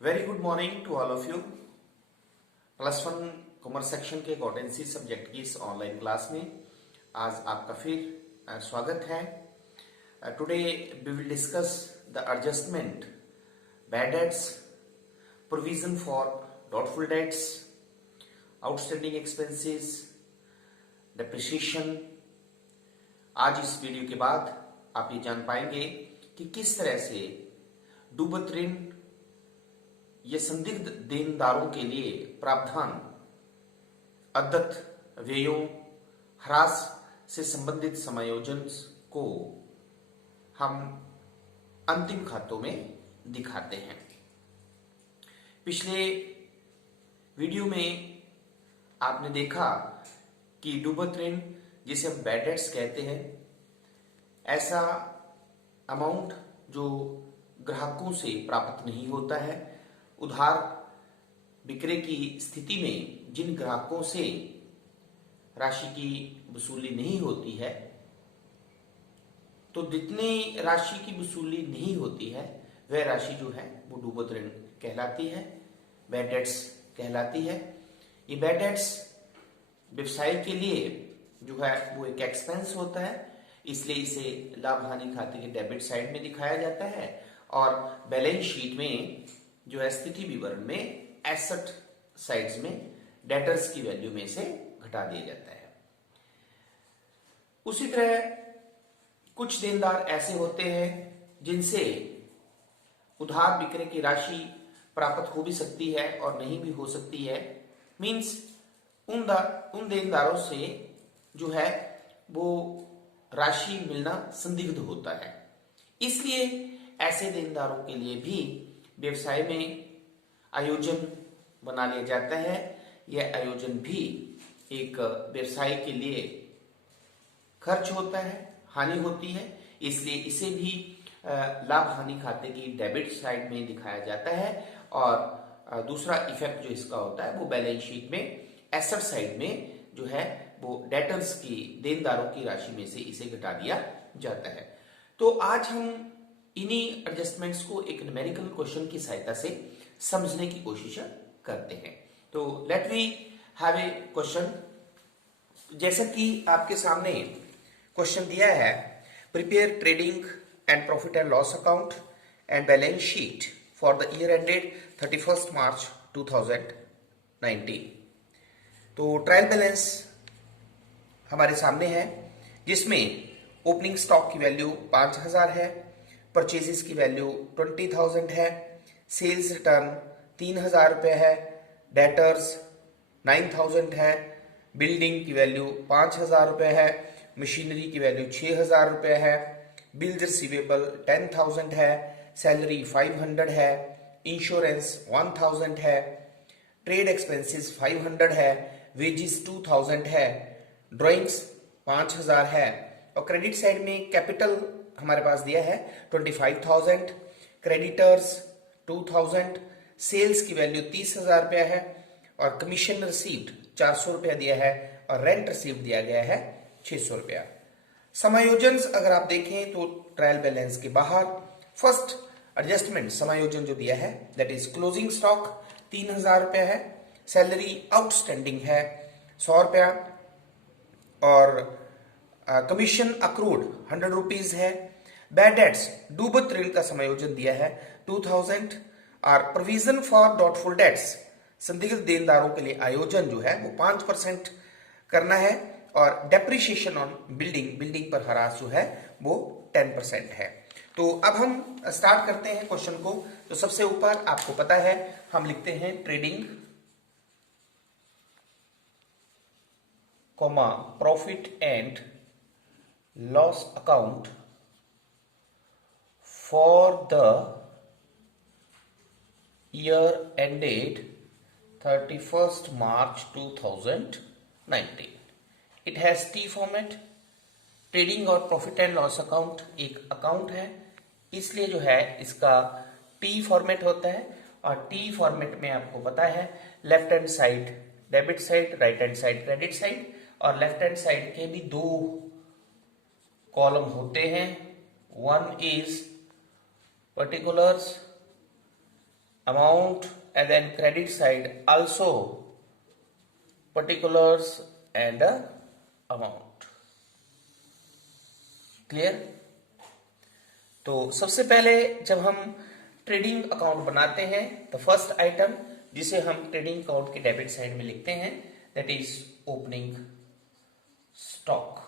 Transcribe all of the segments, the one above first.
Very good morning to all of you. Plus one commerce section के accountancy subject की इस online class में आज आपका फिर स्वागत है। Today we will discuss the adjustment, bad debts, provision for doubtful debts, outstanding expenses, depreciation. आज इस वीडियो के बाद आप ये जान पाएंगे कि किस तरह से डूबत ऋण ये संदिग्ध देनदारों के लिए प्रावधान अदत्त व्ययों ह्रास से संबंधित समायोजन को हम अंतिम खातों में दिखाते हैं। पिछले वीडियो में आपने देखा कि डूबत ऋण जिसे हम बैड डेट्स कहते हैं, ऐसा अमाउंट जो ग्राहकों से प्राप्त नहीं होता है। उधार विक्रय की स्थिति में जिन ग्राहकों से राशि की वसूली नहीं होती है, तो जितनी राशि की वसूली नहीं होती है वह राशि जो है वो डूबत ऋण कहलाती है, बैड डेट्स कहलाती है। ये बैड डेट्स व्यवसाय के लिए जो है वो एक एक्सपेंस होता है, इसलिए इसे लाभ हानि खाते के डेबिट साइड में दिखाया जाता है और बैलेंस शीट में जो है स्थिति विवरण में एसेट साइड्स में डेटर्स की वैल्यू में से घटा दिया जाता है। उसी तरह कुछ देनदार ऐसे होते हैं जिनसे उधार विक्रय की राशि प्राप्त हो भी सकती है और नहीं भी हो सकती है। मींस उन देनदारों से जो है वो राशि मिलना संदिग्ध होता है, इसलिए ऐसे देनदारों के लिए भी व्यवसाय में आयोजन बना लिया जाता है। यह आयोजन भी एक व्यवसाय के लिए खर्च होता है, हानि होती है, इसलिए इसे भी लाभ हानि खाते की डेबिट साइड में दिखाया जाता है और दूसरा इफेक्ट जो इसका होता है वो बैलेंस शीट में एसेट साइड में जो है वो डेटर्स की देनदारों की राशि में से इसे घटा दिया जाता है। तो आज हम इन्हीं एडजस्टमेंट्स को एक न्यूमेरिकल क्वेश्चन की सहायता से समझने की कोशिश करते हैं। तो let we have a question. जैसा कि आपके सामने क्वेश्चन दिया है, prepare trading and profit and loss account and balance sheet for the year ended 31 March 2019। तो ट्रायल बैलेंस हमारे सामने है, जिसमें ओपनिंग स्टॉक की वैल्यू 5000 है, परचेजेस की वैल्यू 20,000 है, सेल्स रिटर्न 3,000 रुपये है, डेटर्स 9,000 है, बिल्डिंग की वैल्यू 5,000 रुपये है, मशीनरी की वैल्यू 6,000 रुपये है, बिल्स रिसीवेबल 10,000 है, सैलरी 500 है, इंश्योरेंस 1,000 है, ट्रेड एक्सपेंसेस 500 है, वेजेस 2,000 है, ड्राइंग्स 5,000 है और क्रेडिट साइड में कैपिटल हमारे पास दिया है 25,000, क्रेडिटर्स 2,000, सेल्स की वैल्यू 30,000 रुपया है और कमीशन रिसीव्ड 400 रुपया दिया है और रेंट रिसीव्ड दिया गया है 600 रुपया। समायोजन अगर आप देखें तो ट्रायल बैलेंस के बाहर फर्स्ट एडजस्टमेंट समायोजन जो दिया है दैट इज क्लोजिंग स्टॉक 3,000 रुपया है, सैलरी आउटस्टैंडिंग है 100 रुपया और कमीशन अक्रूड 100 रुपीज है। बैड डेट्स डूबत ऋण का समायोजन दिया है 2,000 और प्रोविजन फॉर डाउटफुल डेट्स संदिग्ध देनदारों के लिए आयोजन जो है वो 5% करना है और डेप्रिसिएशन ऑन बिल्डिंग पर ह्रास जो है वो 10% है। तो अब हम स्टार्ट करते हैं क्वेश्चन को। तो सबसे ऊपर आपको पता है हम लिखते हैं trading comma profit and loss account for the year ended 31st March 2019. It has T format. Trading और प्रॉफिट एंड लॉस अकाउंट एक अकाउंट है, इसलिए जो है इसका T फॉर्मेट होता है और T फॉर्मेट में आपको पता है left hand side debit side, right hand side credit side और लेफ्ट हैंड साइड के भी दो कॉलम होते हैं। One is particulars, amount, and then credit side also particulars and amount. Clear? तो सबसे पहले जब हम ट्रेडिंग अकाउंट बनाते हैं तो फर्स्ट आइटम जिसे हम ट्रेडिंग अकाउंट के डेबिट साइड में लिखते हैं that is opening stock.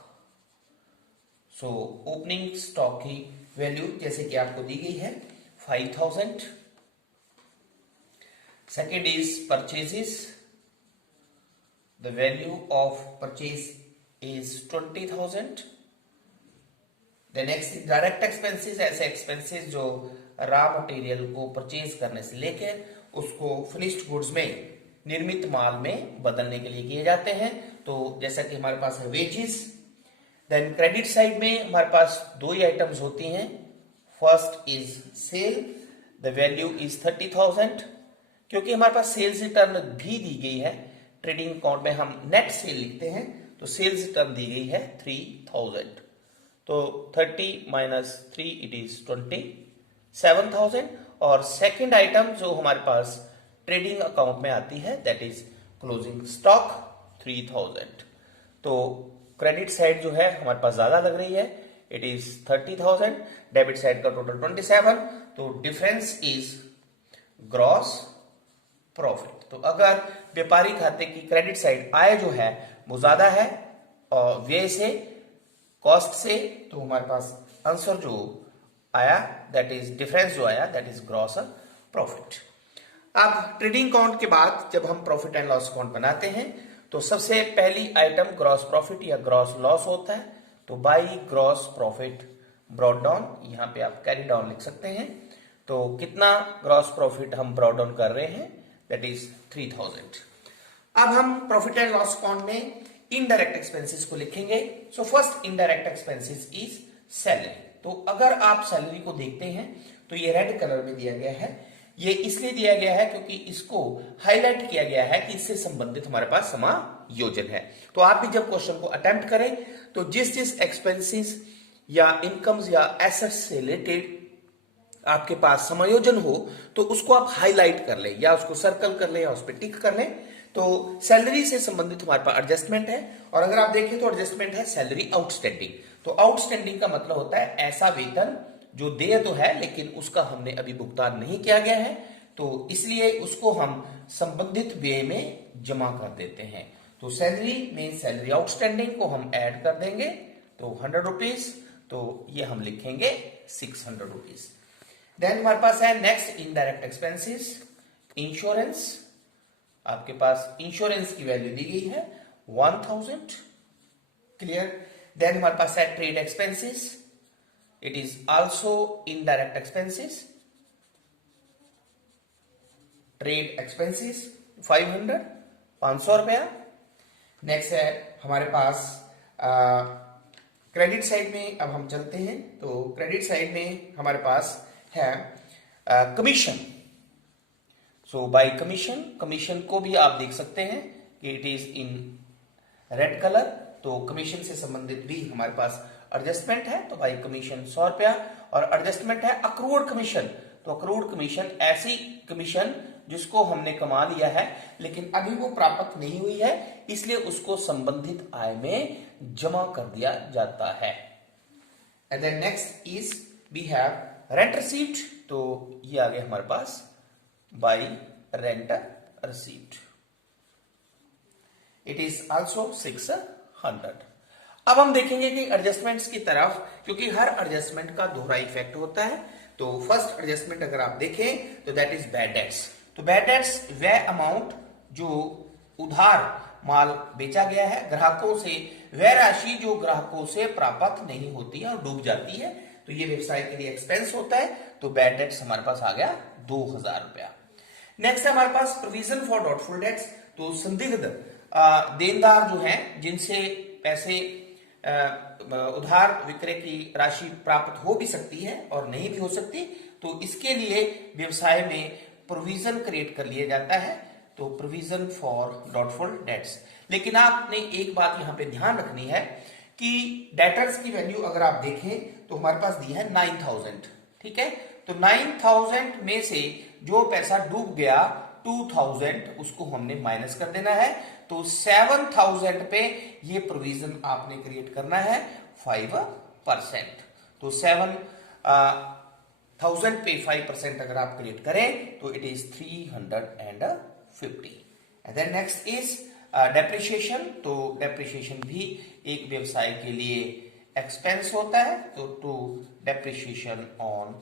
So opening stock की वैल्यू जैसे कि आपको दी गई है 5000. Second is purchases. The value of purchase is 20,000. The next direct expenses, ऐसे एक्सपेंसेस जो रॉ मटेरियल को परचेज करने से लेकर उसको फिनिश्ड गुड्स में, निर्मित माल में बदलने के लिए किए जाते हैं. तो जैसा कि हमारे पास है वेजेस. देन क्रेडिट साइड में हमारे पास दो ही आइटम्स होती हैं. First is sale. The value is 30,000. क्योंकि हमारे पास सेल्स रिटर्न भी दी गई है, ट्रेडिंग अकाउंट में हम नेट सेल लिखते हैं, तो सेल्स रिटर्न दी गई है 3000. तो 30 माइनस 3 इट इज 27,000. और सेकेंड आइटम जो हमारे पास ट्रेडिंग अकाउंट में आती है दैट इज क्लोजिंग स्टॉक 3000. तो क्रेडिट साइड जो है हमारे पास ज्यादा लग रही है, इट इज 30,000. डेबिट साइड का टोटल 27. तो डिफरेंस इज ग्रॉस प्रॉफिट. तो अगर व्यापारी खाते की क्रेडिट साइड आय जो है वो ज्यादा है और व्यय से, कॉस्ट से, तो हमारे पास आंसर जो आया दैट इज डिफरेंस जो आया दैट इज ग्रॉस प्रॉफिट. अब ट्रेडिंग अकाउंट के बाद जब हम प्रॉफिट एंड लॉस अकाउंट बनाते हैं तो सबसे पहली आइटम ग्रॉस प्रॉफिट या ग्रॉस लॉस होता है. तो by gross profit brought down, यहां पे आप कैरी डाउन लिख सकते हैं. तो कितना ग्रॉस प्रॉफिट हम ब्रॉट डाउन कर रहे हैं दैट इज 3000. अब हम प्रॉफिट एंड लॉस अकाउंट में इनडायरेक्ट एक्सपेंसेस को लिखेंगे. So first indirect expenses is salary. तो अगर आप सैलरी को देखते हैं तो ये रेड कलर में दिया गया है. ये इसलिए दिया गया है क्योंकि इसको हाईलाइट किया गया है कि इससे संबंधित हमारे पास समायोजन है. तो आप भी जब क्वेश्चन को अटेम्प्ट करें तो जिस जिस एक्सपेंसेस या इनकम्स या एसेट्स से रिलेटेड आपके पास समायोजन हो तो उसको आप हाईलाइट कर लें या उसको सर्कल कर लें या उस पर टिक कर लें. तो सैलरी से संबंधित हमारे पास एडजस्टमेंट है, और अगर आप देखें तो एडजस्टमेंट है सैलरी आउटस्टैंडिंग. तो आउटस्टैंडिंग का मतलब होता है ऐसा वेतन जो देय तो है लेकिन उसका हमने अभी भुगतान नहीं किया गया है, तो इसलिए उसको हम संबंधित व्यय में जमा कर देते हैं. तो सैलरी में सैलरी आउटस्टैंडिंग को हम ऐड कर देंगे तो 100 रुपीज, तो ये हम लिखेंगे 600 रुपीज. देन हमारे पास है नेक्स्ट इनडायरेक्ट एक्सपेंसेस. इंश्योरेंस, आपके पास इंश्योरेंस की वैल्यू दी गई है 1000. क्लियर? देन हमारे पास है trade expenses. It is also indirect expenses. Trade expenses 500, 500 रुपया. नेक्स्ट है हमारे पास क्रेडिट साइड में. अब हम चलते हैं तो क्रेडिट साइड में हमारे पास है कमीशन. सो बाय कमीशन, कमीशन को भी आप देख सकते हैं कि it is in red colour. तो कमीशन से संबंधित भी हमारे पास एडजस्टमेंट है. तो बाय कमीशन 100 रुपया. और एडजस्टमेंट है अक्रूड कमीशन. तो अक्रूड कमीशन ऐसी कमीशन जिसको हमने कमा लिया है लेकिन अभी वो प्राप्त नहीं हुई है, इसलिए उसको संबंधित आय में जमा कर दिया जाता है. And then next is we have rent receipt. तो ये आ गया हमारे पास by rent receipt. It is also 600. अब हम देखेंगे कि एडजस्टमेंट्स की तरफ, क्योंकि हर एडजस्टमेंट का दोहरा इफेक्ट होता है. तो फर्स्ट एडजस्टमेंट अगर आप देखें तो दैट इज बैड डेट्स. तो बैड डेट्स वह अमाउंट जो उधार माल बेचा गया है ग्राहकों से, वह राशि जो ग्राहकों से प्राप्त नहीं होती है और डूब जाती है, तो ये व्यवसाय के लिए एक्सपेंस होता है. तो बैड डेट्स हमारे पास आ गया 2000 रुपया. नेक्स्ट है हमारे पास प्रोविजन फॉर डाउटफुल डेट्स. तो संदिग्ध देनदार जो हैं जिनसे पैसे उधार विक्रय की राशि प्राप्त हो भी सकती है और नहीं भी हो सकती, तो इसके लिए व्यवसाय में प्रोविजन क्रिएट कर लिया जाता है. तो प्रोविजन फॉर डाउटफुल डेट्स. लेकिन आपने एक बात यहां पे ध्यान रखनी है कि डेटर्स की वैल्यू अगर आप देखें तो हमारे पास दी है 9000. ठीक है? तो 9000 में से जो पैसा डूब गया 2000 उसको हमने माइनस कर देना है। तो 7000 पे ये प्रोविजन आपने क्रिएट करना है 5%। तो 7000 पे 5% अगर आप क्रिएट करें तो it is 350। And then next is depreciation. तो डेप्रिसिएशन भी एक व्यवसाय के लिए एक्सपेंस होता है। तो टू डेप्रिसिएशन ऑन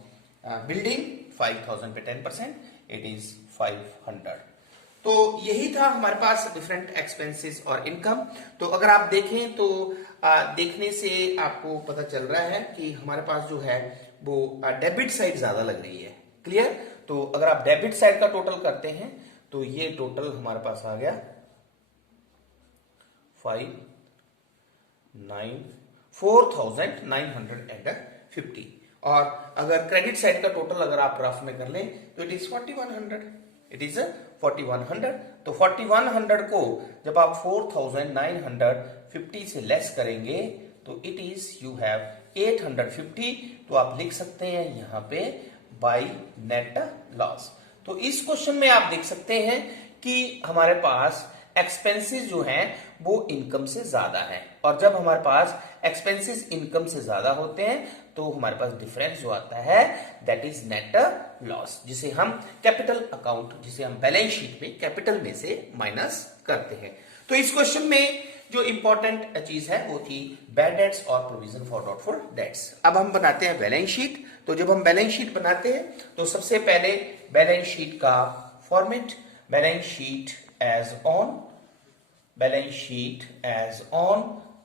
बिल्डिंग 5000 पे 10% इट इज 500। तो यही था हमारे पास डिफरेंट एक्सपेंसेस और इनकम। तो अगर आप देखें तो देखने से आपको पता चल रहा है कि हमारे पास जो है वो डेबिट साइड ज्यादा लग रही है। क्लियर? तो अगर आप डेबिट साइड का टोटल करते हैं तो ये टोटल हमारे पास आ गया 4,950। और अगर क्रेडिट साइड का टोटल अगर आप रफ में कर लें तो इट इज 4100। It is 4100। तो 4100 को जब आप 4,950 से लेस करेंगे तो इट इज यू हैव 850। तो आप लिख सकते हैं यहां पे बाय नेट लॉस। तो इस क्वेश्चन में आप देख सकते हैं कि हमारे पास एक्सपेंसेस जो हैं वो इनकम से ज्यादा है, और जब हमारे पास एक्सपेंसेस इनकम से ज्यादा होते हैं तो हमारे पास डिफरेंस जो आता है दैट इज नेट लॉस, जिसे हम कैपिटल अकाउंट, जिसे हम बैलेंस शीट में कैपिटल में से माइनस करते हैं। तो इस क्वेश्चन में जो इंपॉर्टेंट चीज है वो थी बैड डेट्स और प्रोविजन फॉर डॉटफुल डेट्स। अब हम बनाते हैं बैलेंस शीट। तो जब हम बैलेंस शीट बनाते हैं तो सबसे पहले बैलेंस शीट का format, balance sheet as on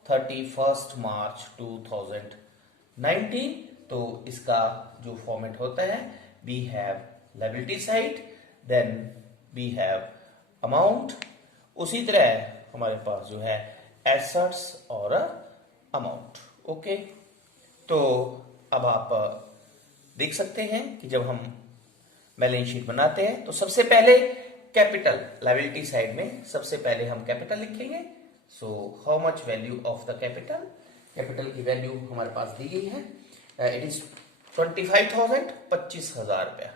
31 March 2019। तो इसका जो फॉर्मेट होता है we have liability side, then we have amount, उसी तरह हमारे पास जो है एसेट्स और अमाउंट। ओके, तो अब आप देख सकते हैं कि जब हम बैलेंस शीट बनाते हैं तो सबसे पहले कैपिटल, लायबिलिटी साइड में सबसे पहले हम कैपिटल लिखेंगे। So how much value of the capital, capital की वैल्यू हमारे पास दी गई है, इट इज 25,000, 25,000 रुपया।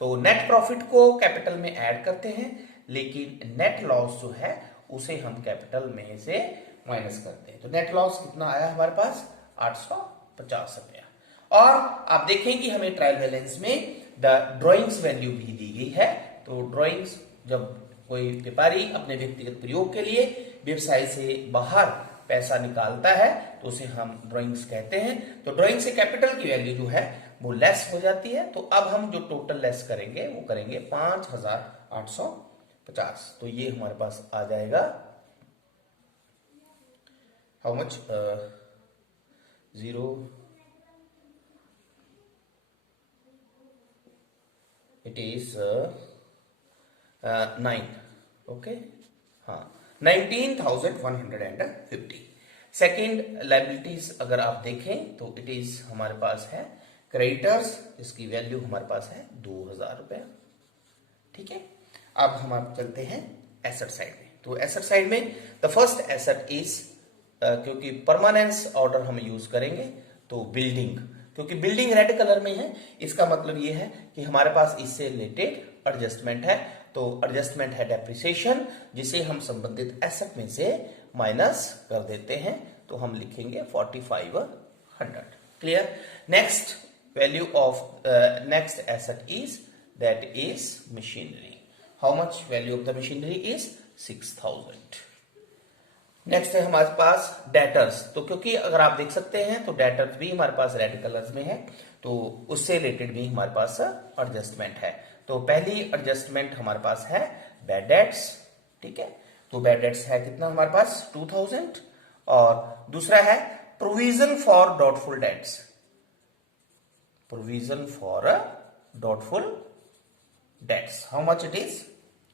तो नेट प्रॉफिट को कैपिटल में ऐड करते हैं, लेकिन नेट लॉस जो है उसे हम कैपिटल में से माइनस करते हैं। तो नेट लॉस कितना आया हमारे पास 850 रुपया। और आप देखें कि हमें ट्रायल बैलेंस में द ड्रॉइंग्स वैल्यू भी दी गई है। तो ड्रॉइंग्स, जब कोई व्यापारी अपने व्यक्तिगत प्रयोग के लिए व्यवसाय से बाहर पैसा निकालता है तो उसे हम ड्रॉइंग्स कहते हैं। तो ड्रॉइंग से कैपिटल की वैल्यू जो है वो लेस हो जाती है। तो अब हम जो टोटल लेस करेंगे वो करेंगे 5,850। तो ये हमारे पास आ जाएगा how much, 0 it is 9। Okay, हाँ 19,150। सेकेंड लायबिलिटीज अगर आप देखें तो इट इज हमारे पास है क्रेडिटर्स, इसकी वैल्यू हमारे पास है 2,000 रुपया। ठीक है, अब हम आप चलते हैं एसेट साइड में। तो एसेट साइड में द फर्स्ट एसेट इज, क्योंकि परमानेंस ऑर्डर हम यूज करेंगे तो बिल्डिंग, क्योंकि बिल्डिंग रेड कलर में है, इसका मतलब ये है कि हमारे पास इससे रिलेटेड एडजस्टमेंट है। तो एडजस्टमेंट है डेप्रिसिएशन, जिसे हम संबंधित एसेट में से माइनस कर देते हैं। तो हम लिखेंगे 4,500। Clear? Next value of next asset is that is machinery. How much value of the machinery is 6,000। Next है हमारे पास डेटर्स। तो क्योंकि अगर आप देख सकते हैं तो डेटर्स भी हमारे पास रेड कलर्स में है, तो उससे रिलेटेड भी हमारे पास एडजस्टमेंट है। तो पहली एडजस्टमेंट हमारे पास है बैड डेट्स। ठीक है, तो बैड डेट्स है कितना हमारे पास 2,000। और दूसरा है provision for doubtful debts, provision for doubtful debts. How much it is,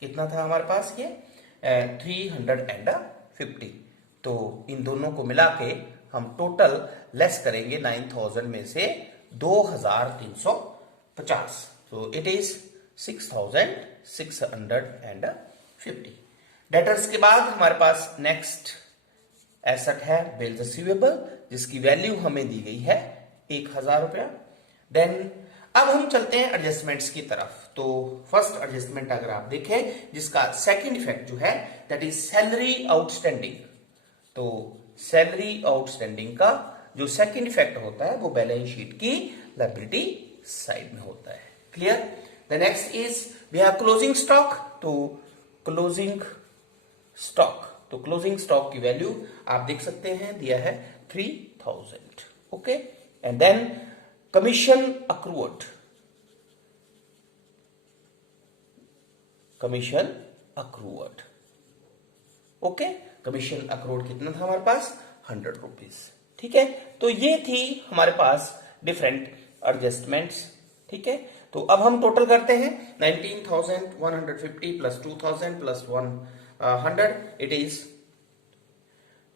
कितना था हमारे पास ये 350। तो इन दोनों को मिला के हम टोटल लेस करेंगे 9,000 में से 2,350। तो इट इज 6,650। डेटर्स के बाद हमारे पास नेक्स्ट एसेट है बिल्स रिसीवेबल, जिसकी वैल्यू हमें दी गई है 1,000 रुपया। देन अब हम चलते हैं एडजस्टमेंट्स की तरफ। तो फर्स्ट एडजस्टमेंट अगर आप देखें जिसका सेकंड इफेक्ट जो है दैट इज सैलरी आउटस्टैंडिंग। तो सैलरी आउटस्टैंडिंग का जो सेकंड इफेक्ट होता है वो बैलेंस शीट की लायबिलिटी साइड में होता है। Clear? The next is we have closing stock. तो क्लोजिंग स्टॉक, तो क्लोजिंग स्टॉक की वैल्यू आप देख सकते हैं दिया है 3000। Okay, and then commission accrued, commission accrued. Okay, commission accrued कितना था हमारे पास? 100 रुपीज। ठीक है, तो ये थी हमारे पास डिफरेंट एडजस्टमेंट्स। ठीक है, तो अब हम टोटल करते हैं 19,150 प्लस 2000 प्लस 100 इट इज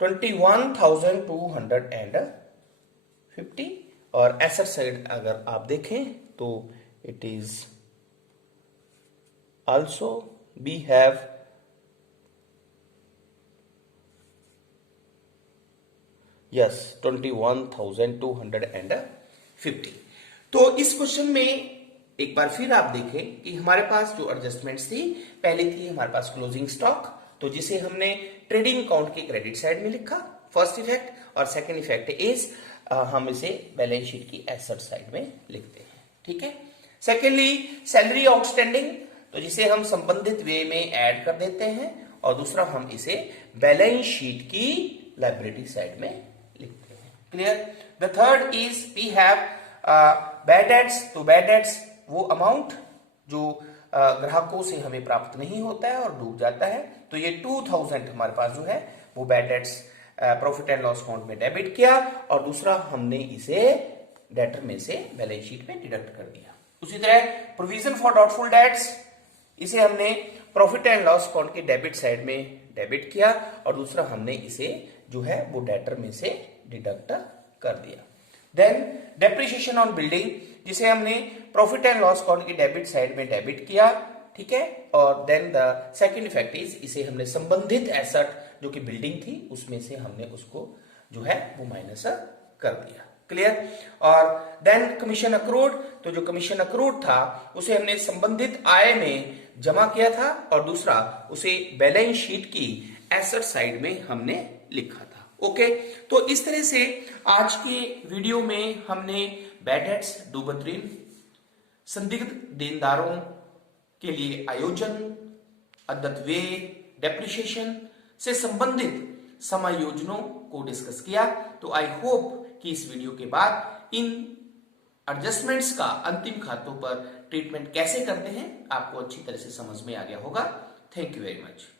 21,250। और एसेट साइड अगर आप देखें तो it is also we have yes 21,250। तो इस क्वेश्चन में एक बार फिर आप देखें कि हमारे पास जो एडजस्टमेंट्स थी, पहले थी हमारे पास क्लोजिंग स्टॉक, तो जिसे हमने ट्रेडिंग अकाउंट के क्रेडिट साइड में लिखा, फर्स्ट इफेक्ट। और सेकंड इफेक्ट इज हम इसे बैलेंस शीट की एसेट साइड में लिखते हैं। ठीक है, सेकेंडली सैलरी आउटस्टैंडिंग, तो जिसे हम संबंधित वे में ऐड कर देते हैं, और दूसरा हम इसे बैलेंस शीट की लायबिलिटी साइड में लिखते हैं। Clear? The third is we have bad debts. तो बैड डेट्स वो अमाउंट जो ग्राहकों से हमें प्राप्त नहीं होता है और डूब जाता है, तो ये 2000 हमारे पास जो है वो bad debts profit and loss account में डेबिट किया, और दूसरा हमने इसे डेटर में से बैलेंस शीट में डिडक्ट कर दिया। उसी तरह प्रोविजन फॉर डाउटफुल डेट्स, इसे हमने प्रॉफिट एंड लॉस अकाउंट के डेबिट साइड में डेबिट किया, और दूसरा हमने इसे जो है वो डेटर में से डिडक्ट कर दिया। देन डेप्रिसिएशन ऑन बिल्डिंग, जिसे हमने प्रॉफिट एंड लॉस अकाउंट की डेबिट साइड में डेबिट किया। ठीक है, और then the second effect is इसे हमने संबंधित एसेट जो कि बिल्डिंग थी उसमें से हमने उसको जो है वो माइनस कर दिया। क्लियर? और देन कमीशन अक्रूड, तो जो कमीशन अक्रूड था उसे हमने संबंधित आय में जमा किया था, और दूसरा उसे बैलेंस शीट की एसेट साइड में हमने लिखा था। ओके, तो इस तरह से आज के वीडियो में हमने बैड डेट्स, डूबत ऋण, संदिग्ध देनदारों के लिए आयोजन, अदत्त व्यय, डेप्रिसिएशन से संबंधित समायोजनों को डिस्कस किया। तो आई होप कि इस वीडियो के बाद इन एडजस्टमेंट्स का अंतिम खातों पर ट्रीटमेंट कैसे करते हैं आपको अच्छी तरह से समझ में आ गया होगा। Thank you very much.